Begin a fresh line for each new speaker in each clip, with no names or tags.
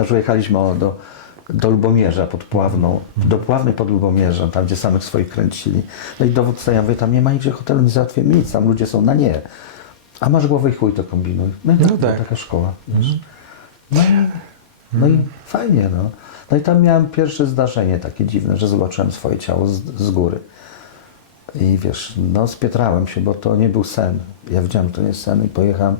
Aż jechaliśmy do, do Lubomierza pod Pławną, do Pławnej pod Lubomierzem, tam gdzie samych swoich kręcili. No i dowódca, ja mówię, tam nie ma nigdzie hotelu, nie załatwimy nic, tam ludzie są na nie. A masz głowę i chuj to kombinuj. No i
No
tak, była
tak.
taka szkoła. Wiesz? No, i, no i fajnie, no. No i tam miałem pierwsze zdarzenie takie dziwne, że zobaczyłem swoje ciało z, z góry. I wiesz, no spietrałem się, bo to nie był sen. Ja wiedziałem, że to nie jest sen i pojechałem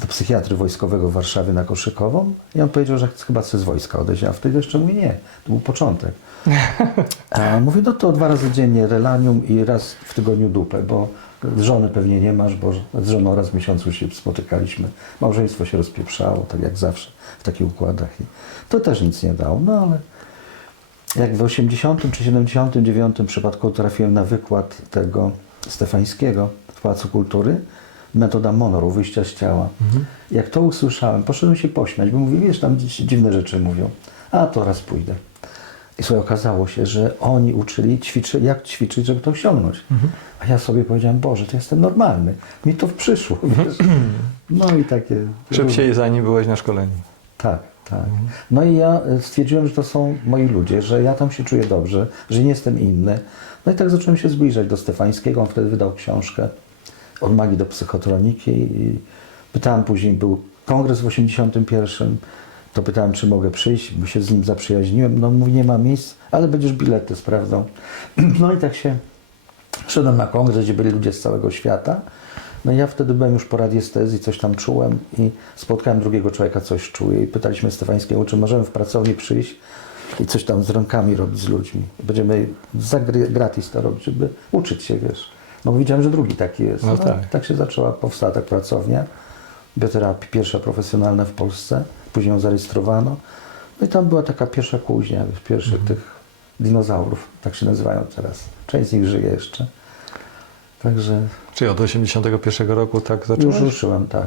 do psychiatry wojskowego w Warszawie na Koszykową i on powiedział, że chyba chce z wojska odejść, a wtedy jeszcze mówi nie, to był początek. A on mówi, no to dwa razy dziennie relanium i raz w tygodniu dupę, bo żony pewnie nie masz, bo z żoną raz w miesiącu się spotykaliśmy. Małżeństwo się rozpieprzało, tak jak zawsze w takich układach. I to też nic nie dało, no ale jak w 80 czy 79 przypadku trafiłem na wykład tego Stefańskiego w Pałacu Kultury, metoda monoru, wyjścia z ciała. Jak to usłyszałem, poszedłem się pośmiać, bo mówi, wiesz, tam dzi- dziwne rzeczy mówią. A to raz pójdę. I słuchaj, okazało się, że oni uczyli, ćwiczyli, jak ćwiczyć, żeby to osiągnąć. A ja sobie powiedziałem, Boże, to jestem normalny. Mi to przyszło, wiesz. No i takie...
Szybciej zanim byłeś na szkoleniu.
Tak, tak. No i ja e, stwierdziłem, że to są moi ludzie, że ja tam się czuję dobrze, że nie jestem inny. No i tak zacząłem się zbliżać do Stefańskiego. On wtedy wydał książkę od magii do psychotroniki i pytałem później, był kongres w 81, to pytałem, czy mogę przyjść, bo się z nim zaprzyjaźniłem. No mówi, nie ma miejsc, ale będziesz bilety sprawdzał. No i tak się Szedłem na kongres, gdzie byli ludzie z całego świata. No ja wtedy byłem już po radiestezji, coś tam czułem i spotkałem drugiego człowieka, coś czuje i pytaliśmy Stefańskiego, czy możemy w pracowni przyjść i coś tam z rękami robić z ludźmi. Będziemy za gratis to robić, żeby uczyć się, wiesz. No bo widziałem, że drugi taki jest.
No tak.
tak się zaczęła, powstała tak pracownia, bioterapii, pierwsza profesjonalna w Polsce, później ją zarejestrowano. No i tam była taka pierwsza kuźnia, wiesz, pierwszych
Mhm.
tych dinozaurów, tak się nazywają teraz. Część z nich żyje jeszcze. Także
Czyli od 81 roku tak
już
zacząłeś?
ruszyłem, tak.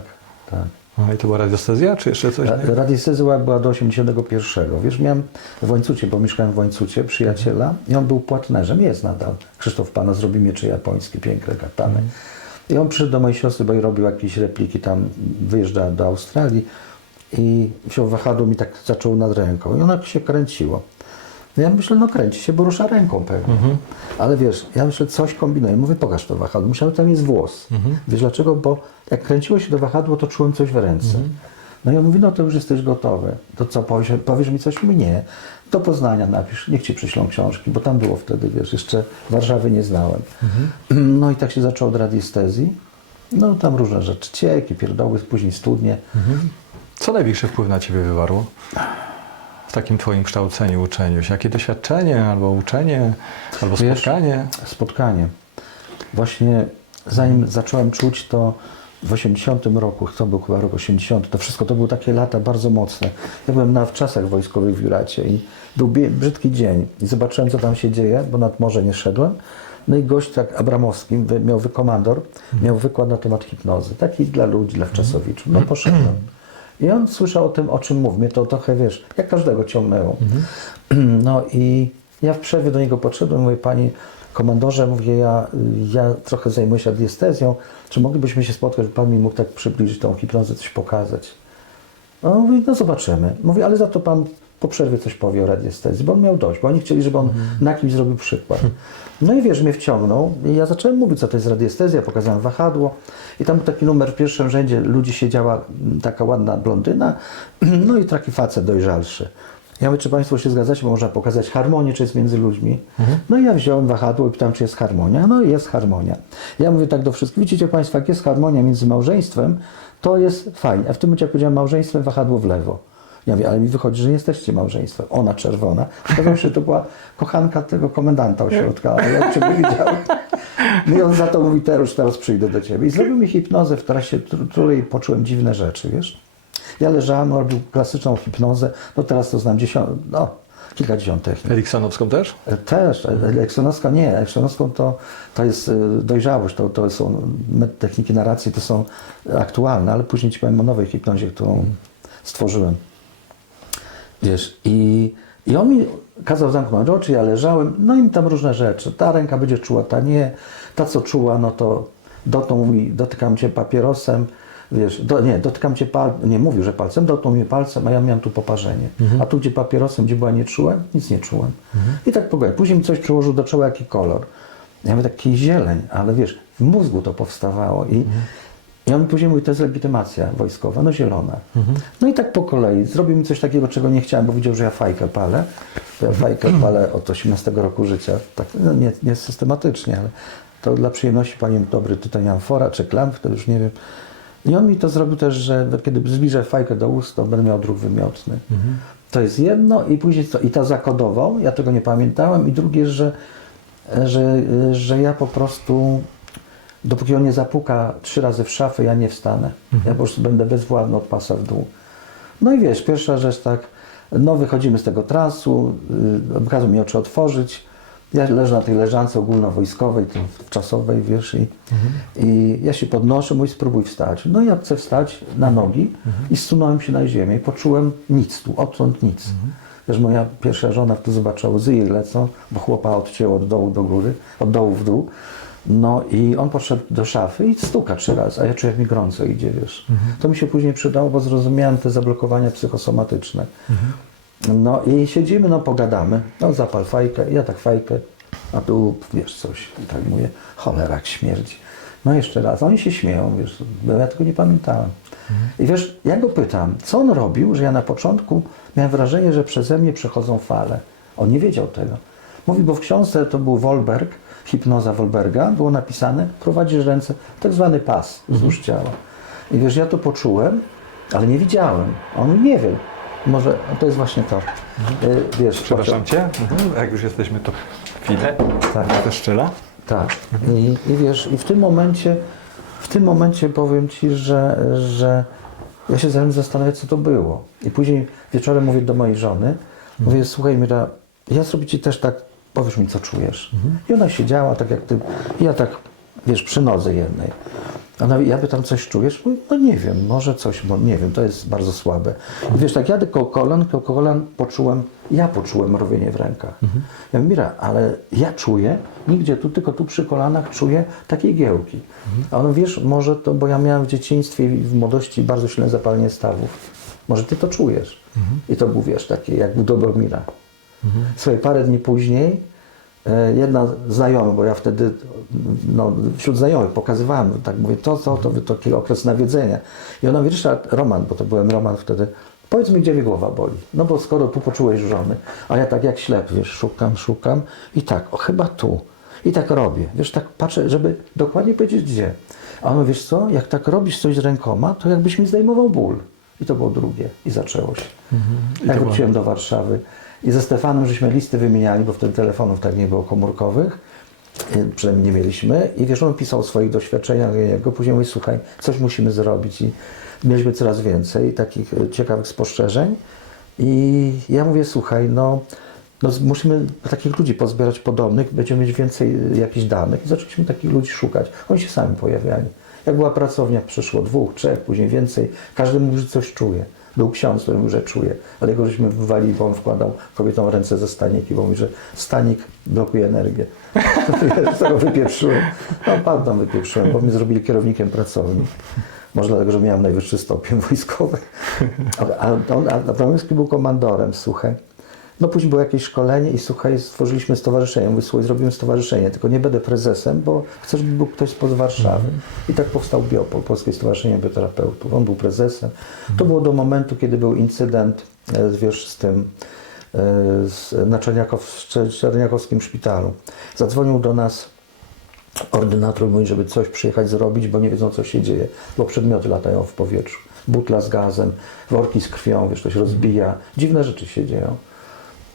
tak.
A, I to była radiostezja, czy jeszcze coś?
Ra- Radiestezja była do 81. Wiesz, miałem w Łańcucie, bo mieszkałem w Łańcucie, przyjaciela i on był płatnerzem, jest nadal. Krzysztof Pana zrobi miecze japońskie, piękne katany. I on przyszedł do mojej siostry, bo i robił jakieś repliki tam, wyjeżdżała do Australii i wziął wahadło mi tak zaczął nad ręką i ono się kręciło. No ja myślę, no kręci się, bo rusza ręką pewnie. Ale wiesz, ja myślę, coś kombinuję. Mówię, pokaż to wahadło. Myślałem, tam jest włos. Wiesz dlaczego? Bo jak kręciło się to wahadło, to czułem coś w ręce. No i on mówi, no to już jesteś gotowy. To co, powiesz, powiesz mi coś? Mówi, nie. Do Poznania napisz, niech ci przyślą książki, bo tam było wtedy, wiesz, jeszcze Warszawy nie znałem. No i tak się zaczął od radiestezji. No tam różne rzeczy, cieki, pierdoły, później studnie.
Co największy wpływ na Ciebie wywarło? W takim Twoim kształceniu, uczeniu się? Jakie doświadczenie, albo uczenie, albo
Wiesz,
spotkanie?
spotkanie. Właśnie zanim zacząłem czuć to w 80 roku, to był chyba rok 80, to wszystko to były takie lata bardzo mocne. Ja byłem na wczasach wojskowych w Juracie i był brzydki dzień i zobaczyłem co tam się dzieje, bo nad morze nie szedłem. No i gość tak Abramowski, miał wykomandor, miał wykład na temat hipnozy, taki dla ludzi, dla wczasowiczów. No poszedłem. I on słyszał o tym, o czym mów. To trochę, wiesz, jak każdego ciągnęło. No i ja w przerwie do niego podszedłem, mówię, panie komandorze, mówię, ja, ja trochę zajmuję się adiestezją, czy moglibyśmy się spotkać, żeby pan mi mógł tak przybliżyć tą hipnozę, coś pokazać. No, mówi, no zobaczymy. Mówi, ale za to pan po przerwie coś powie o radiestezji, bo on miał dość, bo oni chcieli, żeby on na kimś zrobił przykład. No i wiesz, mnie wciągnął i ja zacząłem mówić, co to jest radiestezja, pokazałem wahadło i tam był taki numer w pierwszym rzędzie, ludzi siedziała taka ładna blondyna, no i taki facet dojrzalszy. Ja mówię, czy Państwo się zgadzacie, bo można pokazać harmonię, czy jest między ludźmi. No i ja wziąłem wahadło i pytam, czy jest harmonia. No i jest harmonia. Ja mówię tak do wszystkich, widzicie Państwo, jak jest harmonia między małżeństwem, to jest fajnie. A w tym momencie, jak powiedziałem małżeństwem, wahadło w lewo. Ja mówię, ale mi wychodzi, że nie jesteście małżeństwem. Ona czerwona. Okazało się, że to była kochanka tego komendanta ośrodka, ale ja ciebie widziałem. No i on za to mówi, teraz, teraz przyjdę do ciebie. I zrobił mi hipnozę, w trakcie tr- której poczułem dziwne rzeczy, wiesz. Ja leżałem, robił klasyczną hipnozę, no teraz to znam dziesiąt, no, kilkadziesiąt technik.
Eriksonowską też?
E, Też, Eksonowska nie, Eksonowską to, to jest e, dojrzałość, to, to są techniki narracji, to są aktualne, ale później ci powiem o nowej hipnozie, którą stworzyłem. Wiesz, i, i on mi kazał zamknąć oczy, ja leżałem, no i tam różne rzeczy. Ta ręka będzie czuła, ta nie. Ta, co czuła, no to dotknął mi, dotykam cię papierosem, wiesz, do, nie, dotykam cię palcem, nie mówił, że palcem, dotknął mnie palcem, a ja miałem tu poparzenie. A tu, gdzie papierosem, gdzie była nie czułem, nic nie czułem. I tak pogadaj. Później mi coś przyłożył do czoła, jaki kolor. Ja mówię, taki zieleń, ale wiesz, w mózgu to powstawało i, i on mi później mówi, to jest legitymacja wojskowa, no zielona. No i tak po kolei. Zrobił mi coś takiego, czego nie chciałem, bo widział, że ja fajkę palę. Ja fajkę palę od 18 roku życia. Tak, no nie, nie systematycznie, ale to dla przyjemności, panie dobry, tutaj amfora czy klamp, to już nie wiem. I on mi to zrobił też, że kiedy zbliżę fajkę do ust, to będę miał druk wymiotny. To jest jedno i później co, i ta zakodował, ja tego nie pamiętałem i drugie, że, że, że ja po prostu dopóki on nie zapuka trzy razy w szafę, ja nie wstanę. Ja po prostu będę bezwładny od pasa w dół. No i wiesz, pierwsza rzecz tak, no wychodzimy z tego transu, yy, kazał mi oczy otworzyć, ja leżę na tej leżance ogólnowojskowej, czasowej, wiesz, i, i ja się podnoszę, mój spróbuj wstać. No ja chcę wstać na nogi i zsunąłem się na ziemię i poczułem nic tu, odtąd nic. Wiesz, moja pierwsza żona tu zobaczyła, łzy jej lecą, bo chłopa odcięło od dołu do góry, od dołu w dół. No i on podszedł do szafy i stuka trzy razy, a ja czuję, jak mi gorąco idzie, wiesz. To mi się później przydało, bo zrozumiałem te zablokowania psychosomatyczne. No i siedzimy, no pogadamy, no zapal fajkę, ja tak fajkę, a tu wiesz coś, i tak mówię, cholera śmierdzi. No jeszcze raz, oni się śmieją, wiesz, bo ja tego nie pamiętałem. I wiesz, ja go pytam, co on robił, że ja na początku miałem wrażenie, że przeze mnie przechodzą fale. On nie wiedział tego. Mówi, bo w książce to był Wolberg, hipnoza Wolberga, było napisane, prowadzisz ręce, tak zwany pas wzdłuż ciała. I wiesz, ja to poczułem, ale nie widziałem. On nie wie. Może to jest właśnie to. Y, Wiesz,
Przepraszam cię, mhm. jak już jesteśmy, to chwilę.
Tak.
To szczela.
Tak. I, I wiesz, i w tym momencie, w tym momencie powiem Ci, że, że ja się zacząłem zastanawiać, co to było. I później wieczorem mówię do mojej żony, mówię, słuchaj Mira, ja zrobię Ci też tak, powiesz mi, co czujesz. I ona siedziała tak jak Ty, ja tak, wiesz, przy nodze jednej. Ona mówi, ja pytam, coś czujesz? Mówię, no nie wiem, może coś, bo nie wiem, to jest bardzo słabe. I wiesz, tak jadę koło kolan, koło kolan poczułem, ja poczułem mrowienie w rękach. Ja mówię, Mira, ale ja czuję, nigdzie tu, tylko tu przy kolanach czuję takie igiełki. A on, wiesz, może to, bo ja miałem w dzieciństwie i w młodości bardzo silne zapalenie stawów. Może ty to czujesz. I to był, wiesz, takie jak u Dobromira. Słuchaj, parę dni później e, jedna znajoma, bo ja wtedy no, wśród znajomych pokazywałem, tak mówię, to, to, to, to taki okres nawiedzenia. I ona mówi, Ryszard, Roman, bo to byłem Roman wtedy, powiedz mi, gdzie mi głowa boli. No bo skoro tu poczułeś żony, a ja tak jak ślep, wiesz, szukam, szukam i tak, o chyba tu. I tak robię, wiesz, tak patrzę, żeby dokładnie powiedzieć gdzie. A on mówi, wiesz co, jak tak robisz coś z rękoma, to jakbyś mi zdejmował ból. I to było drugie. I zaczęło się.
I
Jak wróciłem do Warszawy i ze Stefanem żeśmy listy wymieniali, bo wtedy telefonów tak nie było komórkowych, y, przynajmniej nie mieliśmy. I wiesz, on pisał o swoich doświadczeniach jego, później mówi, słuchaj, coś musimy zrobić i mieliśmy coraz więcej takich y, ciekawych spostrzeżeń. I ja mówię, słuchaj, no, no musimy takich ludzi pozbierać podobnych, będziemy mieć więcej y, jakichś danych. I zaczęliśmy takich ludzi szukać. Oni się sami pojawiali. Jak była pracownia, przyszło dwóch, trzech, później więcej. Każdy mówił, że coś czuje. Był ksiądz, który mówił, że czuje. Ale jego żeśmy wywalili, bo on wkładał kobietom ręce ze staniki, bo mówi, że stanik blokuje energię. Z tego wypieprzyłem. No, padną wypieprzyłem, bo mnie zrobili kierownikiem pracowni. Może dlatego, że miałem najwyższy stopień wojskowy. A, a, a Abramovski był komandorem, słuchaj. No później było jakieś szkolenie i słuchaj, stworzyliśmy stowarzyszenie. Mówię, słuchaj, zrobimy stowarzyszenie, tylko nie będę prezesem, bo chcę, żeby był ktoś spod Warszawy. I tak powstał Biopol, Polskie Stowarzyszenie Bioterapeutów. On był prezesem. To było do momentu, kiedy był incydent, e, wiesz, z tym, e, z, na Czerniakow, w Czer- Czerniakowskim szpitalu. Zadzwonił do nas ordynator mówi, żeby coś przyjechać zrobić, bo nie wiedzą, co się dzieje, bo przedmioty latają w powietrzu. Butla z gazem, worki z krwią, wiesz, to się rozbija. Dziwne rzeczy się dzieją.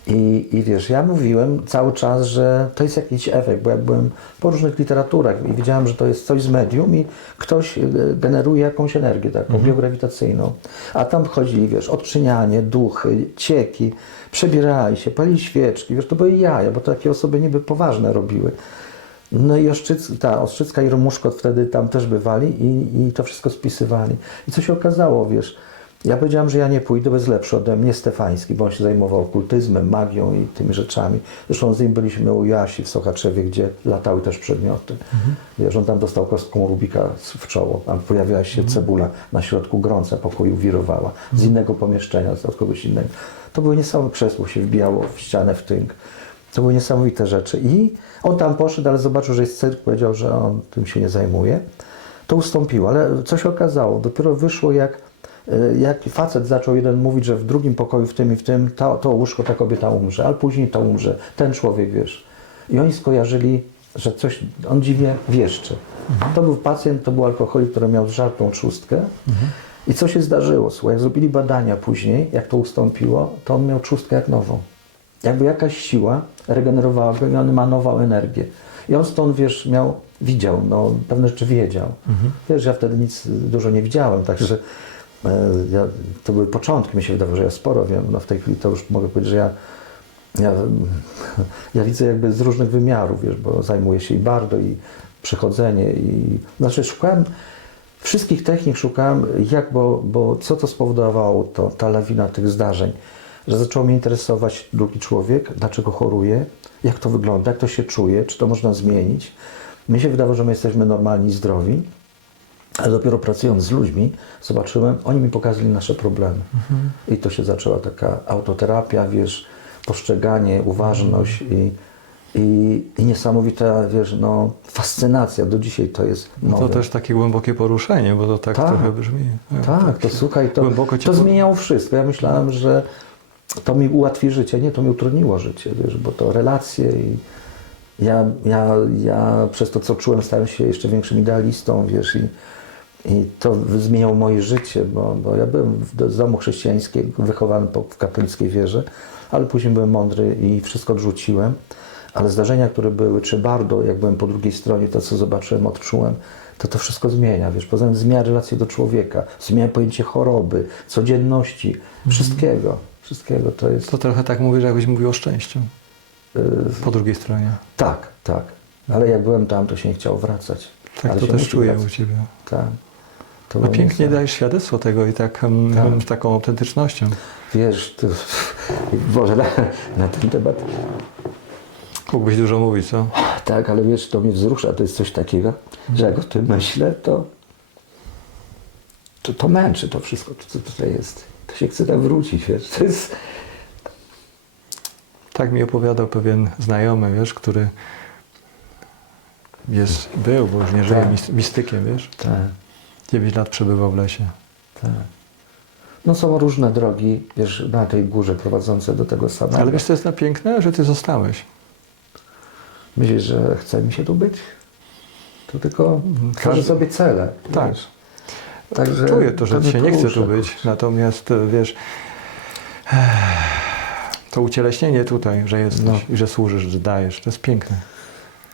I, I wiesz, ja mówiłem cały czas, że to jest jakiś efekt, bo ja byłem po różnych literaturach i widziałem, że to jest coś z medium i ktoś e, generuje jakąś energię taką biograwitacyjną. A tam wchodzili, wiesz, odczynianie, duchy, cieki, przebierali się, palili świeczki, wiesz, to były jaja, bo to takie osoby niby poważne robiły. No i Oszczyc, ta Ostrzycka i Romuszkot wtedy tam też bywali i, i to wszystko spisywali. I co się okazało, wiesz, Ja powiedziałem, że ja nie pójdę, bo jest lepszy ode mnie Stefański, bo on się zajmował okultyzmem, magią i tymi rzeczami. Zresztą z nim byliśmy u Jasi w Sochaczewie, gdzie latały też przedmioty. Wiesz, on tam dostał kostką Rubika w czoło, tam pojawiła się cebula na środku grąca pokoju wirowała, z innego pomieszczenia, od kogoś innego. To były niesamowite, krzesło się wbijało w ścianę w tynk. To były niesamowite rzeczy. I on tam poszedł, ale zobaczył, że jest cyrk, powiedział, że on tym się nie zajmuje. To ustąpiło, ale co się okazało? Dopiero wyszło, jak, jak facet zaczął jeden mówić, że w drugim pokoju, w tym i w tym, to, to łóżko, ta kobieta umrze, ale później to umrze, ten człowiek, wiesz. I oni skojarzyli, że coś, on dziwnie wieszczy. To był pacjent, to był alkoholik, który miał żartą trzustkę. I co się zdarzyło? Słuchaj, jak zrobili badania później, jak to ustąpiło, to on miał trzustkę jak nową. Jakby jakaś siła regenerowała go i on emanował energię. I on stąd, wiesz, miał, widział, no, pewne rzeczy wiedział. Wiesz, ja wtedy nic dużo nie widziałem, także e, ja, to były początki, mi się wydawało, że ja sporo wiem. No w tej chwili to już mogę powiedzieć, że ja, ja, ja widzę jakby z różnych wymiarów, wiesz, bo zajmuję się i bardo, i przechodzenie, i znaczy szukałem wszystkich technik, szukałem jak, bo, bo co to spowodowało, to, ta lawina tych zdarzeń, że zaczął mnie interesować drugi człowiek, dlaczego choruje, jak to wygląda, jak to się czuje, czy to można zmienić. Mi się wydawało, że my jesteśmy normalni zdrowi, ale dopiero pracując z ludźmi, zobaczyłem, oni mi pokazali nasze problemy. I to się zaczęła taka autoterapia, wiesz, postrzeganie, uważność i, i, i niesamowita, wiesz, no, fascynacja. Do dzisiaj to jest
No
nowe.
to też takie głębokie poruszenie, bo to tak,
Tak.
trochę brzmi.
Tak, to słuchaj, to,
Głęboko
to zmieniało wszystko. Ja myślałem, że to mi ułatwi życie. Nie, to mi utrudniło życie, wiesz, bo to relacje i ja, ja, ja przez to, co czułem, stałem się jeszcze większym idealistą, wiesz, i, i to zmieniało moje życie, bo, bo ja byłem w z domu chrześcijańskiego, wychowany po, w katolickiej wierze, ale później byłem mądry i wszystko odrzuciłem. Ale zdarzenia, które były, czy bardzo, jak byłem po drugiej stronie, to co zobaczyłem, odczułem, to to wszystko zmienia, wiesz, poza tym zmienia relacje do człowieka, zmienia pojęcie choroby, codzienności, wszystkiego, wszystkiego to jest...
To trochę tak mówisz, jakbyś mówił o szczęściu.
y,
Po drugiej stronie.
tak, tak, ale jak byłem tam, to się nie chciało wracać.
Tak,
ale
to też czuję
wracać.
u Ciebie.
Tak. To
No pięknie dajesz świadectwo tego i tak,
Tak.
z taką autentycznością.
Wiesz, to, Boże, na, na ten temat
Mógłbyś dużo mówić, co?
Tak, ale wiesz, to mnie wzrusza, to jest coś takiego, że jak o tym myślę, to, to, to męczy to wszystko, co tutaj jest. To się chce tam wrócić, wiesz, to jest...
Tak mi opowiadał pewien znajomy, wiesz, który jest, był, bo już nie żyje,
Tak.
mis- mistykiem, wiesz.
Tak,
9 lat przebywał w lesie.
tak. No są różne drogi, wiesz, na tej górze prowadzące do tego samego.
Ale wiesz, co jest na piękne? Że ty zostałeś.
Myślisz, że chce mi się tu być? To tylko
każdy-
sobie cele.
Tak.
wiesz. Także
Czuję to, że dzisiaj nie chce tu być. Natomiast, wiesz, to ucieleśnienie tutaj, że jesteś
No.
i że służysz, że dajesz, to jest piękne.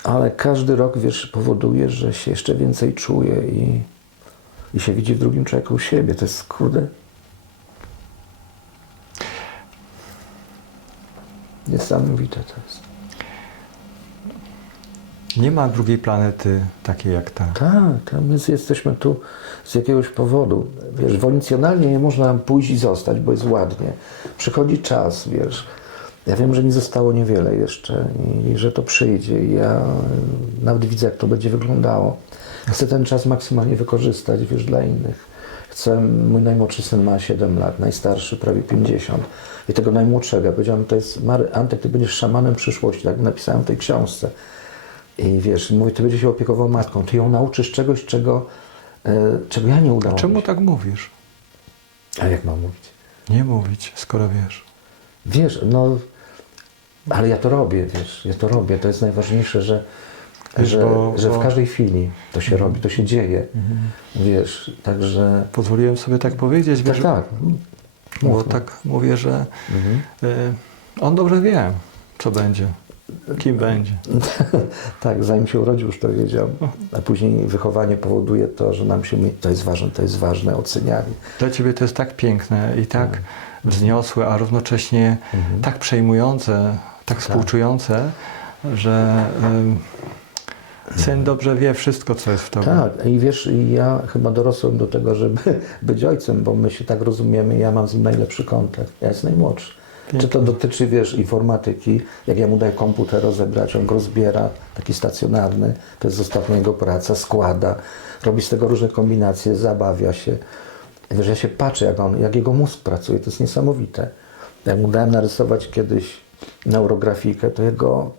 Ale każdy rok, wiesz, powoduje, że się jeszcze więcej czuje i, i się widzi w drugim człowieku siebie. To jest, kurde... Niesamowite to jest.
Nie ma drugiej planety takiej jak ta.
Tak, tak, my jesteśmy tu z jakiegoś powodu. Wiesz, wolicjonalnie nie można pójść i zostać, bo jest ładnie. Przychodzi czas, wiesz. Ja wiem, że mi zostało niewiele jeszcze i że to przyjdzie. I ja y, nawet widzę, jak to będzie wyglądało. Chcę ten czas maksymalnie wykorzystać, wiesz, dla innych. Chcę, mój najmłodszy syn ma 7 lat, najstarszy prawie 50. I tego najmłodszego, powiedziałem, to jest, Mary, Antek, ty będziesz szamanem przyszłości, tak napisałem w tej książce. I wiesz, mówi, ty będziesz się opiekował matką, ty ją nauczysz czegoś, czego, e, czego ja nie udało
Czemu
mi się.
tak mówisz?
A jak mam mówić?
Nie mówić, skoro wiesz.
Wiesz, no, ale ja to robię, wiesz, ja to robię. To jest najważniejsze, że,
Wiesz,
że,
bo-
że
bo-
w każdej chwili to się robi, to się dzieje. Wiesz, także...
Pozwoliłem sobie tak powiedzieć,
Tak,
wiesz,
tak.
bo
Mów,
tak mówię, że
Mhm.
y, on dobrze wie, co będzie, kim będzie.
tak, zanim się urodził, już to wiedział. A później wychowanie powoduje to, że nam się... To jest ważne, to jest ważne, ocenianie.
Dla ciebie to jest tak piękne i tak wzniosłe, a równocześnie tak przejmujące, tak współczujące, że ym, Syn dobrze wie wszystko, co jest w tobie.
Tak, i wiesz, i ja chyba dorosłem do tego, żeby być ojcem, bo my się tak rozumiemy, ja mam z nim najlepszy kontakt. Ja jest najmłodszy. Czy to dotyczy, wiesz, informatyki, jak ja mu daję komputer rozebrać, on go rozbiera, taki stacjonarny, to jest ostatnia jego praca, składa, robi z tego różne kombinacje, zabawia się. Wiesz, ja się patrzę, jak, on, jak jego mózg pracuje, to jest niesamowite. Jak mu dałem narysować kiedyś neurografikę, to jego,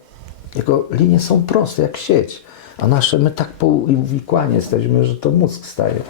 jego linie są proste, jak sieć. A nasze, my tak pouwikłani jesteśmy, że to mózg staje.